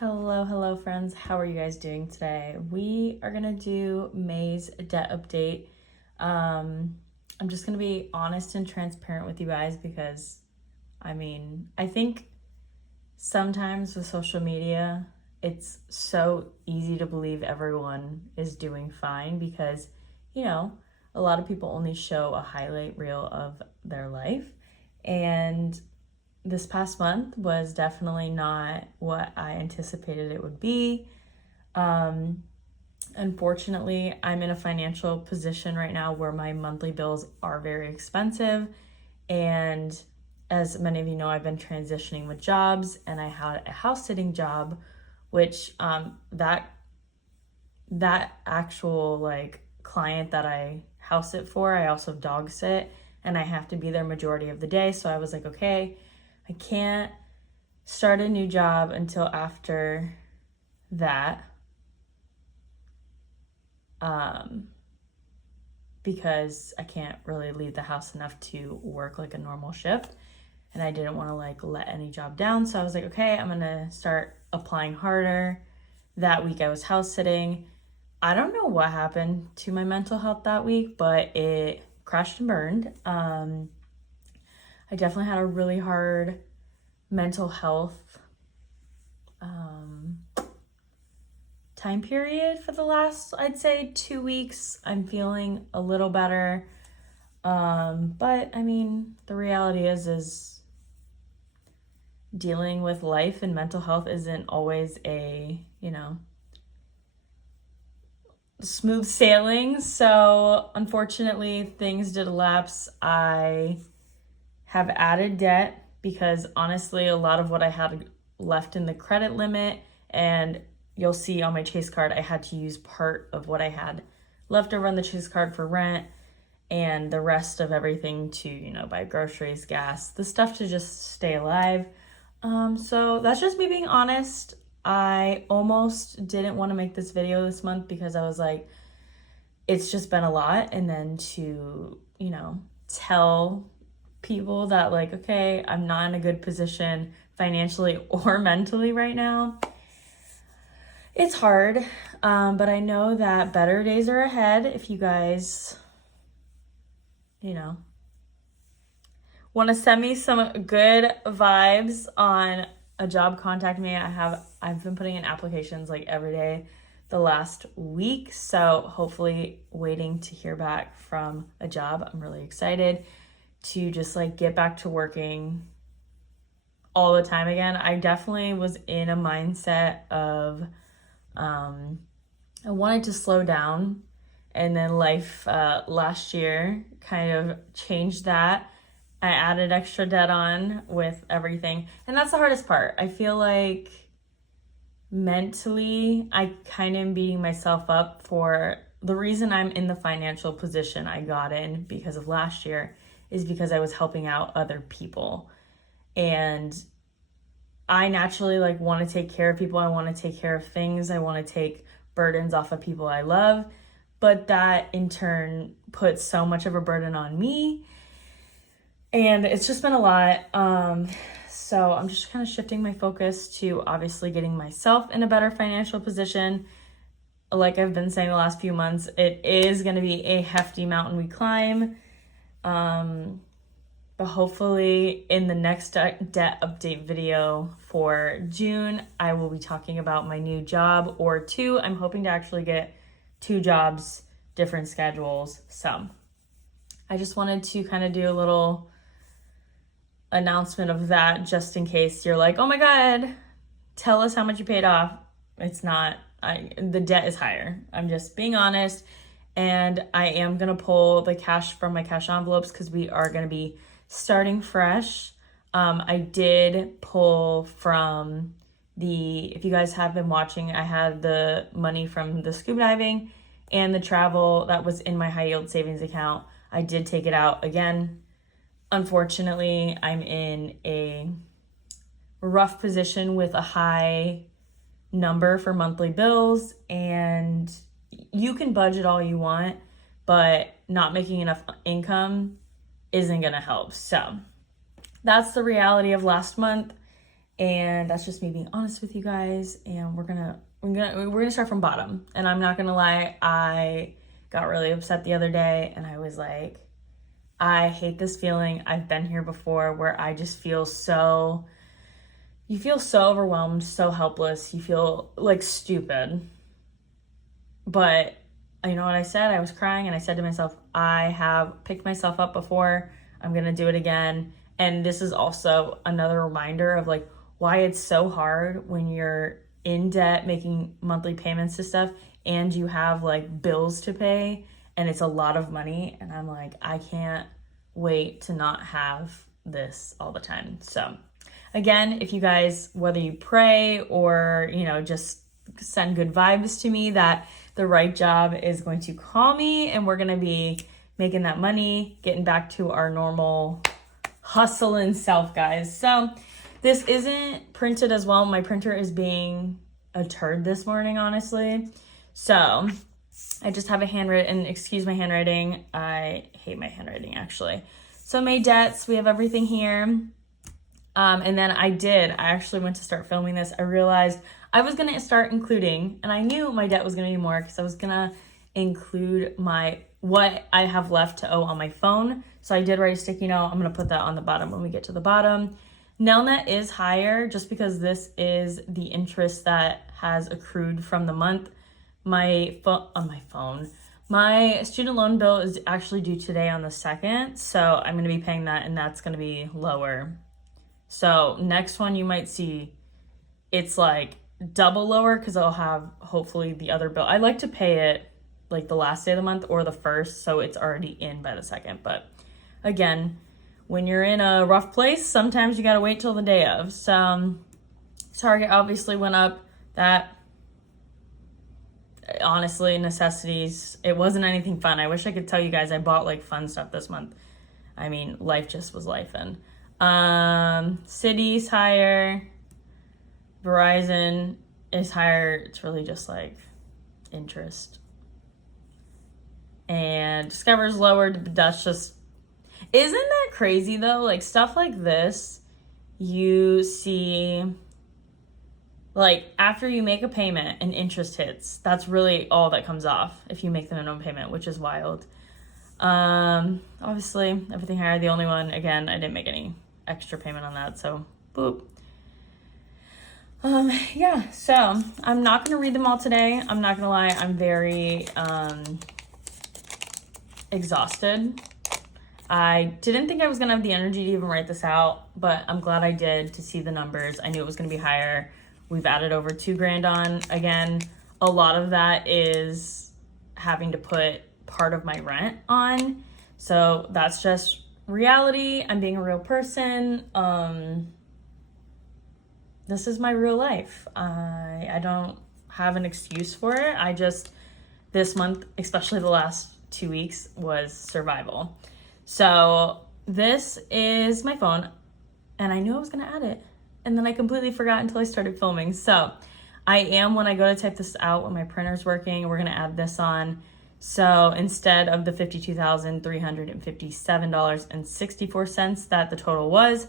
Hello, friends. How are you guys doing today? We are gonna do May's debt update. I'm just gonna be honest and transparent with you guys because, I think sometimes with social media, it's so easy to believe everyone is doing fine because, you know, a lot of people only show a highlight reel of their life. And this past month was definitely not what I anticipated it would be. Um, Unfortunately, I'm in a financial position right now where my monthly bills are very expensive. And as many of you know, I've been transitioning with jobs and I had a house sitting job, which that actual client that I house sit for, I also dog sit and I have to be there majority of the day. So I was like, okay, I can't start a new job until after that. Because I can't really leave the house enough to work like a normal shift. And I didn't want to let any job down. So I was like, okay, I'm going to start applying harder. That week I was house sitting. I don't know what happened to my mental health that week, but it crashed and burned. I definitely had a really hard mental health time period for the last, I'd say, 2 weeks. I'm feeling a little better. But the reality is dealing with life and mental health isn't always a, smooth sailing. So unfortunately, things did lapse. I have added debt because honestly, a lot of what I had left in the credit limit, and you'll see on my Chase card, I had to use part of what I had left over on the Chase card for rent and the rest of everything to, buy groceries, gas, the stuff to just stay alive. So that's just me being honest. I almost didn't want to make this video this month because I was like, it's just been a lot. And then to, tell people that okay, I'm not in a good position financially or mentally right now. It's hard, but I know that better days are ahead. If you guys, want to send me some good vibes on a job, contact me. I've been putting in applications every day the last week, so hopefully waiting to hear back from a job. I'm really excited to just get back to working all the time again. I definitely was in a mindset of I wanted to slow down, and then life last year kind of changed that. I added extra debt on with everything, and that's the hardest part. I feel like mentally I kind of am beating myself up for the reason I'm in the financial position I got in because of last year is because I was helping out other people. And I naturally want to take care of people. I want to take care of things. I want to take burdens off of people I love. But that in turn puts so much of a burden on me. And it's just been a lot. So I'm just kind of shifting my focus to obviously getting myself in a better financial position. Like I've been saying the last few months, it is going to be a hefty mountain we climb. But hopefully in the next debt update video for June, I will be talking about my new job or two. I'm hoping to actually get 2 jobs, different schedules. So I just wanted to kind of do a little announcement of that just in case you're like, oh my God, tell us how much you paid off. It's not, the debt is higher. I'm just being honest. And I am going to pull the cash from my cash envelopes because we are going to be starting fresh. I did pull from if you guys have been watching, I had the money from the scuba diving and the travel that was in my high yield savings account. I did take it out again. Unfortunately, I'm in a rough position with a high number for monthly bills, and you can budget all you want, but not making enough income isn't going to help. So that's the reality of last month. And that's just me being honest with you guys. And we're gonna start from bottom. And I'm not gonna lie, I got really upset the other day and I was like, I hate this feeling. I've been here before where I just feel so, you feel so overwhelmed, so helpless. You feel like stupid. But you know what I said? I was crying and I said to myself, I have picked myself up before. I'm gonna do it again. And this is also another reminder of like why it's so hard when you're in debt, making monthly payments to stuff, and you have like bills to pay, and it's a lot of money. And I'm like, I can't wait to not have this all the time. So again, if you guys, whether you pray or, you know, just send good vibes to me that the right job is going to call me and we're going to be making that money, getting back to our normal hustle and self, guys. So this isn't printed as well. My printer is being a turd this morning, honestly. So I just have a handwritten, excuse my handwriting. I hate my handwriting, actually. So my debts, we have everything here. And then I actually went to start filming this. I realized I was going to start including, and I knew my debt was going to be more because I was going to include what I have left to owe on my phone. So I did write a sticky note. I'm going to put that on the bottom when we get to the bottom. Nelnet is higher just because this is the interest that has accrued from the month. My student loan bill is actually due today on the 2nd. So I'm going to be paying that, and that's going to be lower. So next one you might see it's like double lower because I'll have hopefully the other bill. I like to pay it like the last day of the month or the 1st, so it's already in by the 2nd. But again, when you're in a rough place, sometimes you gotta wait till the day of. So Target obviously went up. That, honestly, necessities, it wasn't anything fun. I wish I could tell you guys I bought like fun stuff this month. I mean, life just was lifing. City's higher. Verizon is higher. It's really just like interest. And Discover's lowered, but that's just, isn't that crazy though? Like stuff like this, you see, like after you make a payment and interest hits, that's really all that comes off if you make the minimum payment, which is wild. Obviously everything higher. The only one, again, I didn't make any extra payment on that, so boop. Yeah, so I'm not gonna read them all today. I'm not gonna lie, I'm very exhausted. I didn't think I was gonna have the energy to even write this out, but I'm glad I did to see the numbers. I knew it was gonna be higher. We've added over $2,000 on. Again, a lot of that is having to put part of my rent on. So that's just reality. I'm being a real person. This is my real life. I don't have an excuse for it. I just, this month, especially the last 2 weeks, was survival. So this is my phone, and I knew I was gonna add it, and then I completely forgot until I started filming. So I am, when I go to type this out when my printer's working, we're gonna add this on. So instead of the $52,357.64 that the total was,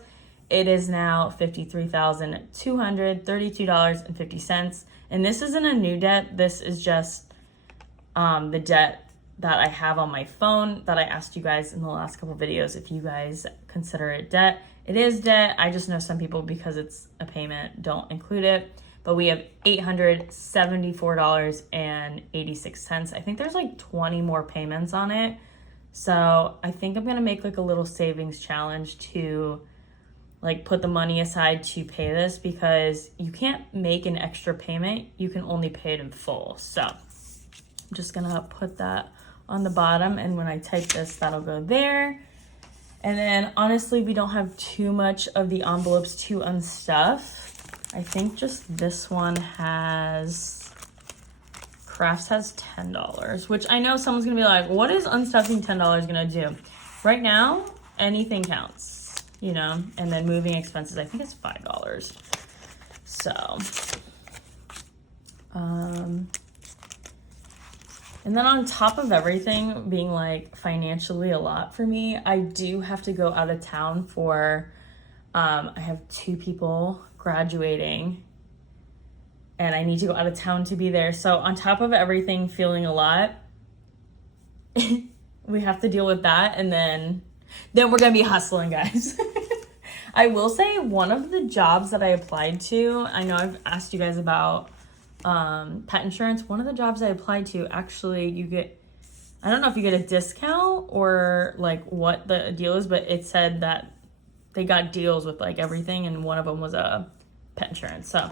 it is now $53,232.50. And this isn't a new debt. This is just the debt that I have on my phone that I asked you guys in the last couple videos if you guys consider it debt. It is debt. I just know some people, because it's a payment, don't include it. But we have $874.86. I think there's like 20 more payments on it. So I think I'm gonna make like a little savings challenge to like put the money aside to pay this, because you can't make an extra payment. You can only pay it in full. So I'm just gonna put that on the bottom, and when I type this, that'll go there. And then honestly, we don't have too much of the envelopes to unstuff. I think just this one has, Crafts has $10, which I know someone's gonna be like, what is unstuffing $10 gonna do? Right now, anything counts, you know, and then moving expenses, I think it's $5. So, and then on top of everything being like financially a lot for me, I do have to go out of town for, I have 2 people graduating and I need to go out of town to be there. So on top of everything feeling a lot, we have to deal with that, and then we're gonna be hustling, guys. I will say one of the jobs that I applied to, I know I've asked you guys about pet insurance. One of the jobs I applied to, actually, you get, I don't know if you get a discount or like what the deal is, but it said that they got deals with like everything, and one of them was a pet insurance. So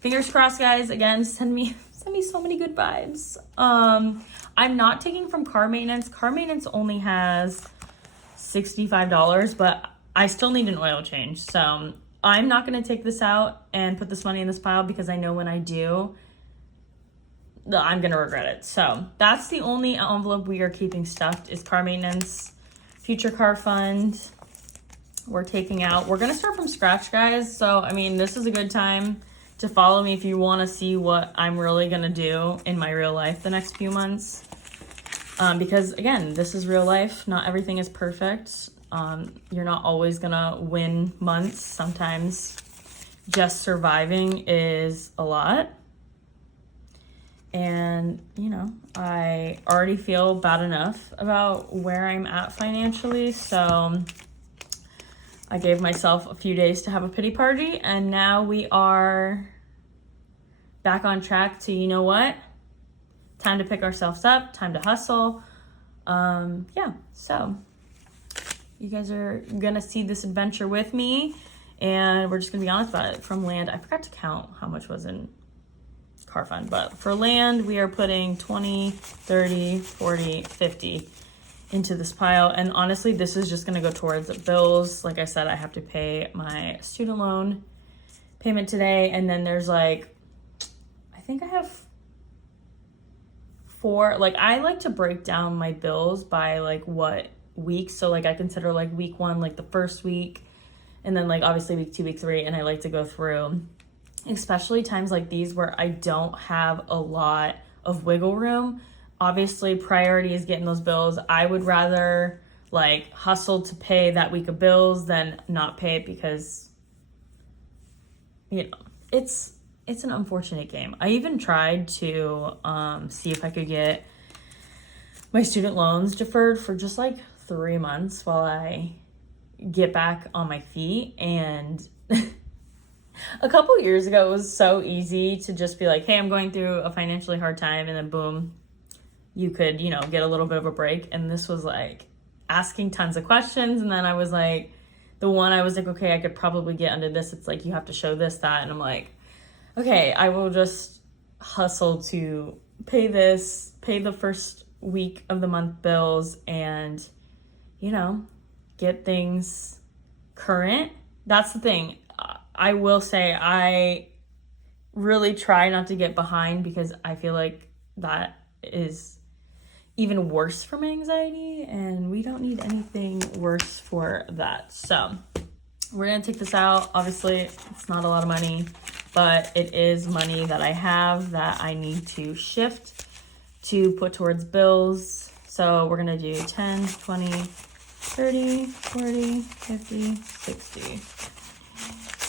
fingers crossed, guys. Again, send me so many good vibes. I'm not taking from car maintenance. Car maintenance only has $65, but I still need an oil change. So I'm not going to take this out and put this money in this pile, because I know when I do, I'm going to regret it. So that's the only envelope we are keeping stuffed, is car maintenance. Future car fund, we're taking out. We're going to start from scratch, guys. So, I mean, this is a good time to follow me if you want to see what I'm really going to do in my real life the next few months. Because again, this is real life. Not everything is perfect. You're not always gonna win months. Sometimes just surviving is a lot. And, you know, I already feel bad enough about where I'm at financially. So I gave myself a few days to have a pity party, and now we are back on track to, you know what? Time to pick ourselves up, time to hustle. Yeah, so you guys are gonna see this adventure with me, and we're just gonna be honest about it. From land, I forgot to count how much was in car fund, but for land, we are putting 20, 30, 40, 50 into this pile. And honestly, this is just gonna go towards bills. Like I said, I have to pay my student loan payment today, and then there's like, I think I have 4, like I like to break down my bills by like what week. So like I consider like week 1, like the first week, and then like obviously week 2, week 3, and I like to go through, especially times like these where I don't have a lot of wiggle room. Obviously priority is getting those bills. I would rather like hustle to pay that week of bills than not pay it, because, you know, it's an unfortunate game. I even tried to see if I could get my student loans deferred for just like 3 months while I get back on my feet. And a couple years ago, it was so easy to just be like, hey, I'm going through a financially hard time. And then boom, you could, you know, get a little bit of a break. And this was like asking tons of questions. And then I was like, the one I was like, okay, I could probably get under this. It's like, you have to show this, that. And I'm like, okay, I will just hustle to pay this, pay the first week of the month bills, and, you know, get things current. That's the thing. I will say I really try not to get behind, because I feel like that is even worse for my anxiety, and we don't need anything worse for that. So we're going to take this out. Obviously, it's not a lot of money, but it is money that I have that I need to shift to put towards bills. So we're going to do 10, 20, 30, 40, 50, 60,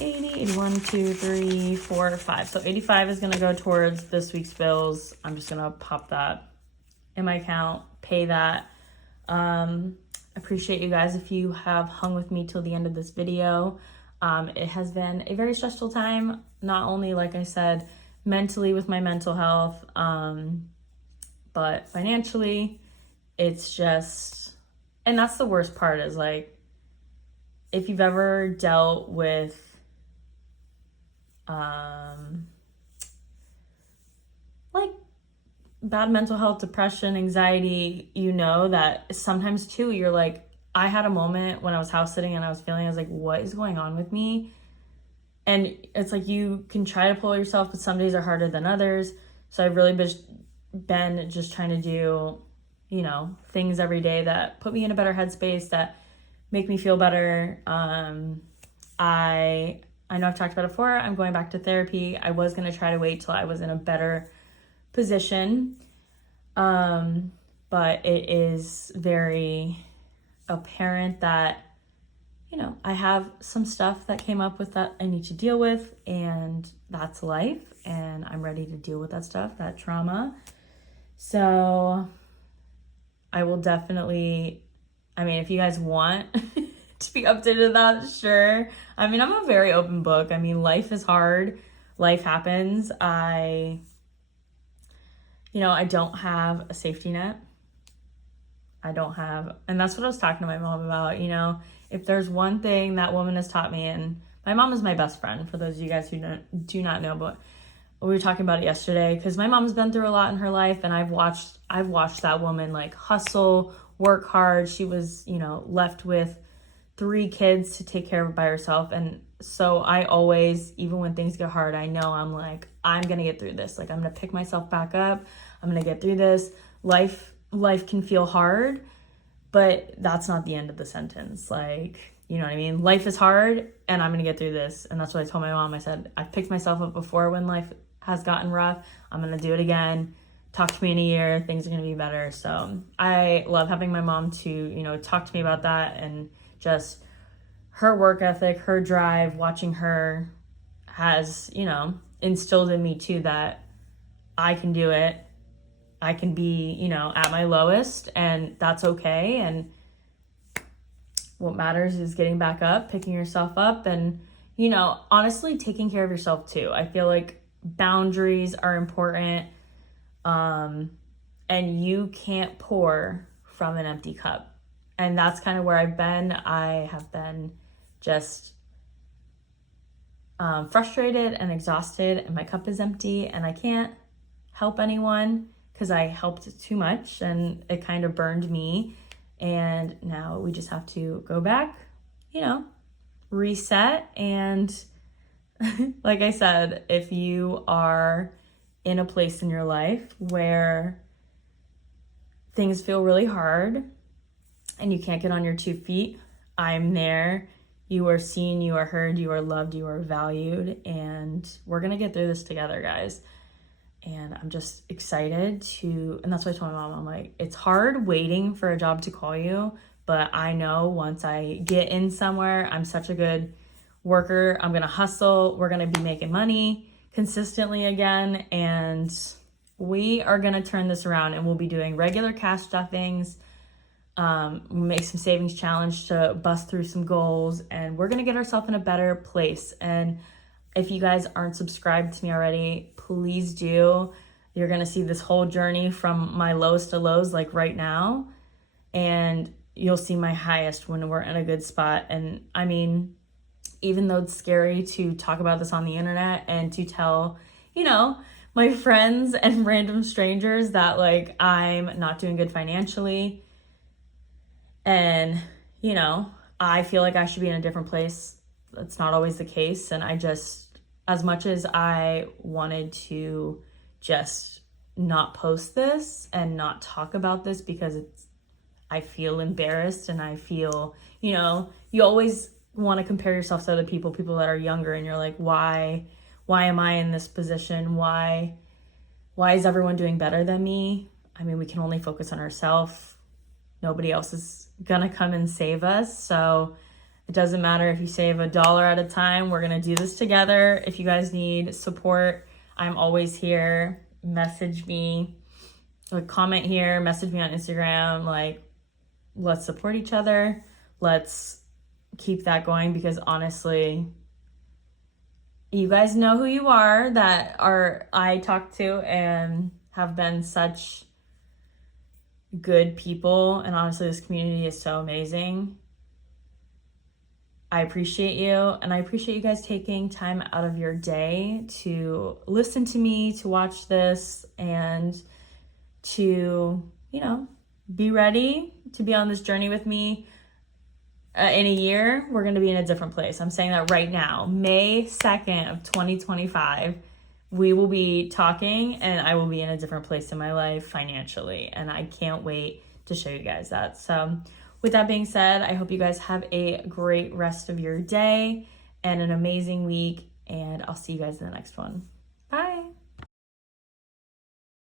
80, 81, 2, 3, 4, 5. So 85 is going to go towards this week's bills. I'm just going to pop that in my account, pay that. Appreciate you guys if you have hung with me till the end of this video. It has been a very stressful time, not only, like I said, mentally with my mental health, but financially. It's just, and that's the worst part, is like, if you've ever dealt with like bad mental health, depression, anxiety, you know that sometimes too, you're like, I had a moment when I was house sitting and I was like, what is going on with me? And it's like, you can try to pull yourself, but some days are harder than others. So I've really been just trying to do, you know, things every day that put me in a better headspace, that make me feel better. I know I've talked about it before. I'm going back to therapy. I was going to try to wait till I was in a better position. But it is very apparent that, I have some stuff that came up with that I need to deal with, and that's life, and I'm ready to deal with that stuff, that trauma. So I will definitely, if you guys want to be updated on that, sure. I'm a very open book. Life is hard. Life happens. I don't have a safety net. And that's what I was talking to my mom about, if there's one thing that woman has taught me, and my mom is my best friend, for those of you guys who do not know, but we were talking about it yesterday, because my mom's been through a lot in her life, and I've watched that woman like hustle, work hard. She was, left with 3 kids to take care of by herself. And so I always, even when things get hard, I know I'm going to get through this. I'm going to pick myself back up. I'm going to get through this. Life can feel hard, but that's not the end of the sentence. You know what I mean? Life is hard, and I'm going to get through this. And that's what I told my mom. I said, I've picked myself up before when life has gotten rough. I'm going to do it again. Talk to me in a year. Things are going to be better. So I love having my mom to, talk to me about that, and just her work ethic, her drive, watching her has, instilled in me too that I can do it. I can be, at my lowest, and that's okay. And what matters is getting back up, picking yourself up, and, honestly, taking care of yourself too. I feel like boundaries are important, and you can't pour from an empty cup. And that's kind of where I've been. I have been just frustrated and exhausted, and my cup is empty, and I can't help anyone because I helped too much, and it kind of burned me. And now we just have to go back, reset. And like I said, if you are in a place in your life where things feel really hard and you can't get on your 2 feet, I'm there. You are seen, you are heard, you are loved, you are valued, and we're going to get through this together, guys. And I'm just excited and that's why I told my mom, I'm like, it's hard waiting for a job to call you, but I know once I get in somewhere, I'm such a good worker. I'm going to hustle. We're going to be making money consistently again, and we are going to turn this around, and we'll be doing regular cash stuffings, make some savings challenge to bust through some goals, and we're going to get ourselves in a better place. And if you guys aren't subscribed to me already, please do. You're going to see this whole journey from my lowest to lows, like right now. And you'll see my highest when we're in a good spot. And even though it's scary to talk about this on the internet and to tell, my friends and random strangers that I'm not doing good financially. And, I feel like I should be in a different place. That's not always the case. And as much as I wanted to just not post this and not talk about this because I feel embarrassed, and I feel, you always want to compare yourself to other people that are younger, and you're like, why am I in this position? Why is everyone doing better than me? We can only focus on ourselves. Nobody else is gonna come and save us. So it doesn't matter if you save $1 at a time. We're going to do this together. If you guys need support, I'm always here. Message me, comment here, message me on Instagram. Let's support each other. Let's keep that going, because honestly, you guys know who you are that I talk to and have been such good people. And honestly, this community is so amazing. I appreciate you, and I appreciate you guys taking time out of your day to listen to me, to watch this, and to, be ready to be on this journey with me. In a year, we're going to be in a different place. I'm saying that right now. May 2nd of 2025, we will be talking, and I will be in a different place in my life financially, and I can't wait to show you guys that. So with that being said, I hope you guys have a great rest of your day and an amazing week, and I'll see you guys in the next one.